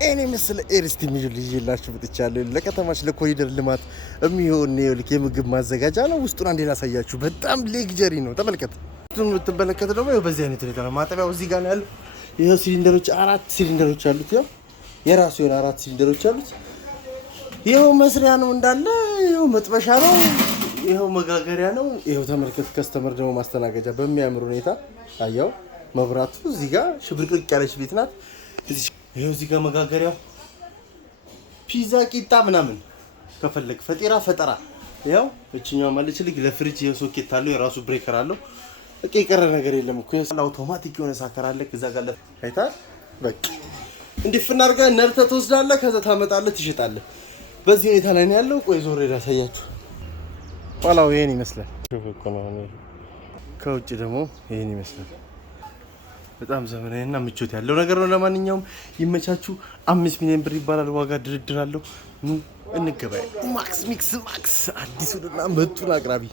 እኔ ምስለ ኤርስቲ ሚጅል ይላችሁ ብትቻለሁ ለከተማች ለኮሪደር ልማት የሚሆን ነው የምግብ ማዘጋጃ ነው። ውስጡን አንዴ ላሳያችሁ። በጣም ሌግጀሪ ነው። ተመልከት። ውስጡን የምትመለከት ደግሞ ይኸው በዚህ አይነት ሁኔታ ነው። ማጠቢያው እዚህ ጋር ነው ያለው። ይኸው ሲሊንደሮች 4 ሲሊንደሮች አሉት። ያው የራሱ የሆነ 4 ሲሊንደሮች አሉት። ይኸው መስሪያ ነው እንዳለ። ይኸው መጥበሻ ነው። ይኸው መጋገሪያ ነው። ይኸው ተመልከት። ከስተመር ደግሞ ማስተናገጃ በሚያምር ሁኔታ አየው። መብራቱ እዚህ ጋር ሽብርቅርቅ ያለች ቤት ናት። ይኸው እዚህ ጋር መጋገሪያው ፒዛ ቂጣ ምናምን ከፈለክ ፈጢራ ፈጠራ። ያው እቺኛው ማለት ልክ ለፍሪጅ የሶኬት አለው የራሱ ብሬከር አለው። በቃ የቀረ ነገር የለም እኮ አውቶማቲክ የሆነ ሳከር አለ። ከዛ ጋር አይታል በቃ እንዲፍና አድርገህ ነርተህ ትወስዳለህ። ከዛ ታመጣለህ ትሸጣለህ። በዚህ ሁኔታ ላይ ነው ያለው። ቆይ ዞር ላሳያችሁ። ኋላው ይሄን ይመስላል። ከውጭ ደግሞ ይሄን ይመስላል። በጣም ዘመናዊና ምቾት ያለው ነገር ነው። ለማንኛውም ይመቻችሁ። 5 ሚሊዮን ብር ይባላል ዋጋ። ድርድር አለው። እንገበያይ። ማክስ ሚክስ ማክስ አዲሱና ምርጡን አቅራቢ